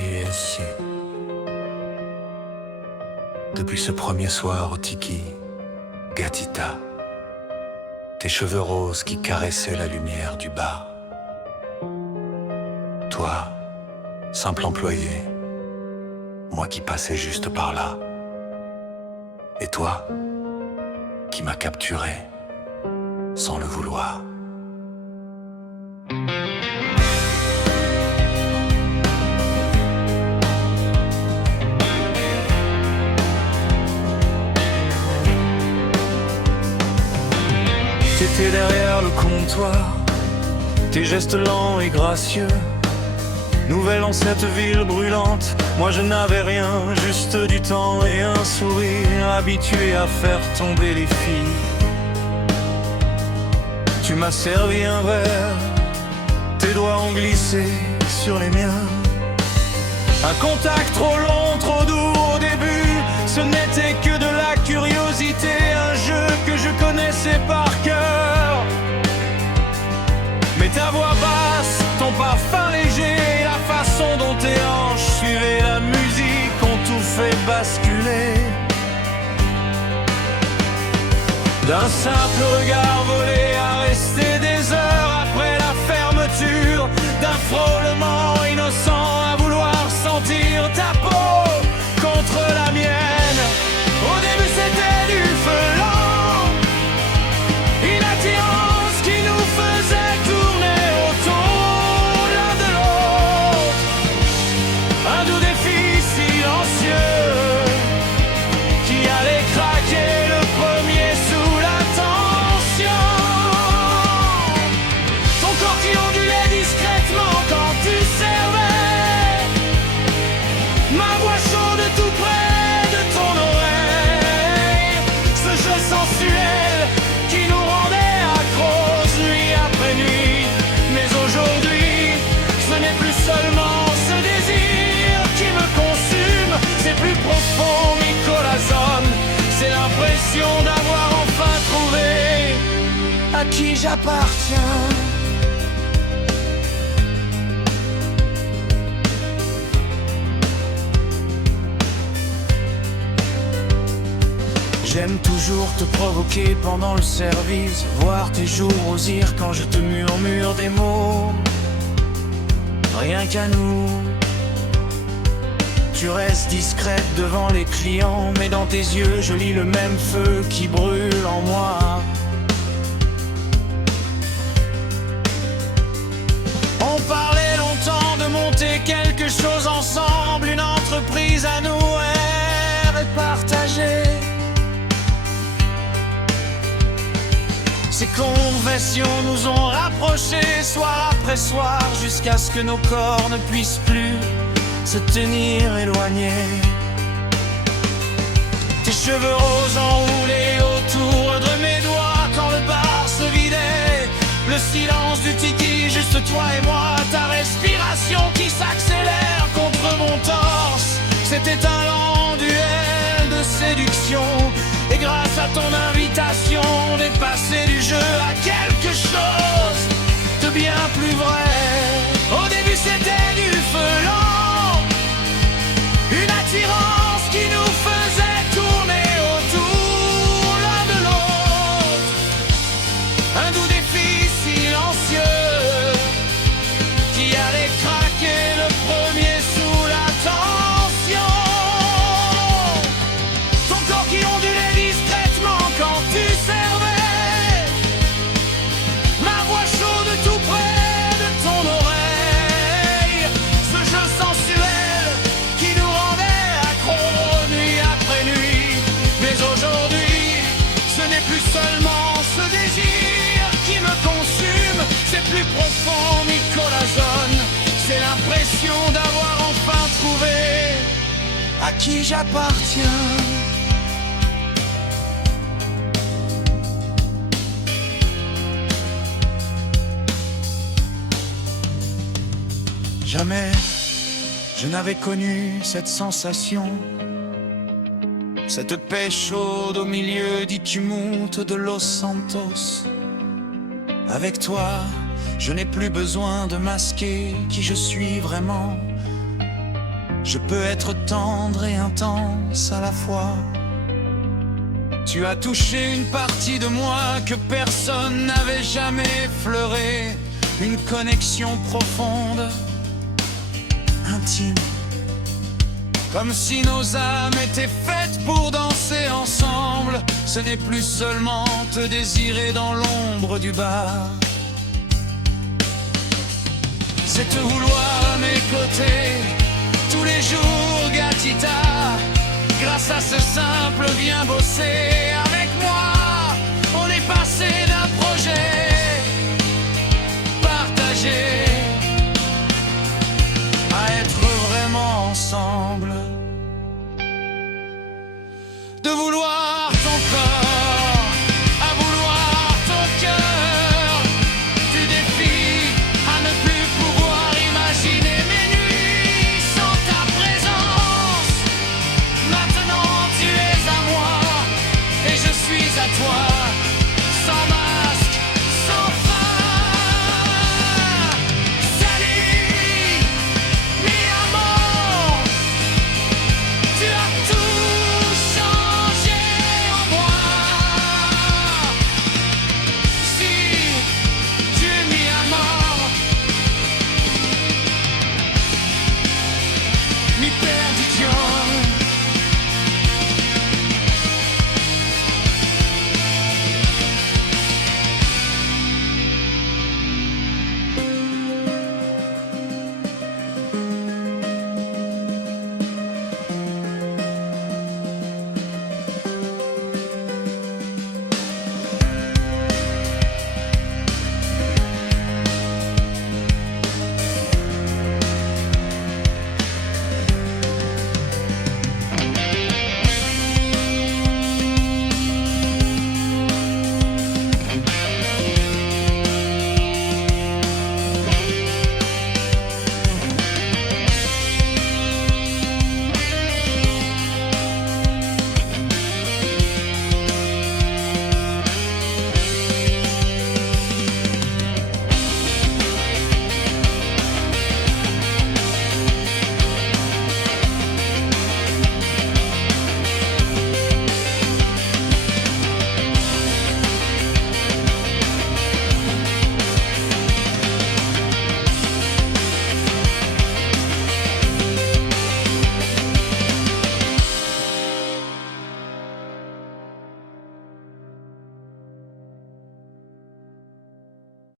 Et ainsi, depuis ce premier soir au Tiki, Gatita, tes cheveux roses qui caressaient la lumière du bar. Toi, simple employé, moi qui passais juste par là. Et toi, qui m'as capturé, sans le vouloir. T'étais derrière le comptoir, tes gestes lents et gracieux. Nouvelle en cette ville brûlante, moi je n'avais rien, juste du temps et un sourire, habitué à faire tomber les filles. Tu m'as servi un verre, tes doigts ont glissé sur les miens. Un contact trop long, trop doux au début, ce n'était que de la curiosité, un jeu que je connaissais par cœur. Mais ta voix basse, ton parfum léger, la façon dont tes hanches suivaient la musique ont tout fait basculer. D'un simple regard volé à rester des heures après la fermeture, d'un frôlement innocent à vouloir sentir ta peau contre la mienne. Au début c'était du feu lent, une attirance qui nous faisait tourner autour l'un de l'autre. Un doux défi silencieux qui allait craquer le premier sous la tension. Ton corps qui ondulait discrètement quand tu servais, ma voix chaude tout près de ton oreille. Ce jeu sensuel qui nous rendait accros nuit après nuit. Mais aujourd'hui, ce n'est plus seulement ce désir qui me consume, c'est plus profond, mi corazon. C'est l'impression d'avoir enfin trouvé à qui j'appartiens. J'aime toujours te provoquer pendant le service, voir tes joues rosir quand je te murmure des mots. Rien qu'à nous. Tu restes discrète devant les clients, mais dans tes yeux je lis le même feu qui brûle en moi. On parlait longtemps de monter quelque chose ensemble, une entreprise à nous et partager. Ces confessions nous ont rapprochés soir après soir, jusqu'à ce que nos corps ne puissent plus se tenir éloignés. Tes cheveux roses enroulés autour de mes doigts quand le bar se vidait. Le silence du tiki, juste toi et moi. Ta respiration qui s'accélère contre mon torse. C'était un lent duel de séduction. Et grâce à ton invitation, on est passé du jeu à quelque chose de bien plus vrai. Au début c'était du feu lent, une attirance qui nous faisait tourner autour l'un de l'autre. Un doux défi silencieux qui allait craquer le premier sous la tension. Ton corps qui ondulait discrètement quand tu servais, ma voix chaude tout près de ton oreille. Ce jeu sensuel qui nous rendait accros nuit après nuit. Mais aujourd'hui, ce n'est plus seulement ce désir qui me consume, c'est plus profond, mi corazon. C'est l'impression d'avoir enfin trouvé à qui j'appartiens. Jamais je n'avais connu cette sensation, cette paix chaude au milieu du tumulte de Los Santos. Avec toi, Je n'ai plus besoin de masquer qui je suis vraiment. Je peux être tendre et intense à la fois. Tu as touché une partie de moi que personne n'avait jamais effleurée. Une connexion profonde, intime. Comme si nos âmes étaient faites pour danser ensemble. Ce n'est plus seulement te désirer dans l'ombre du bar. C'est te vouloir à mes côtés, tous les jours Gatita. Grâce à ce simple, viens bosser avec moi. On est passé d'un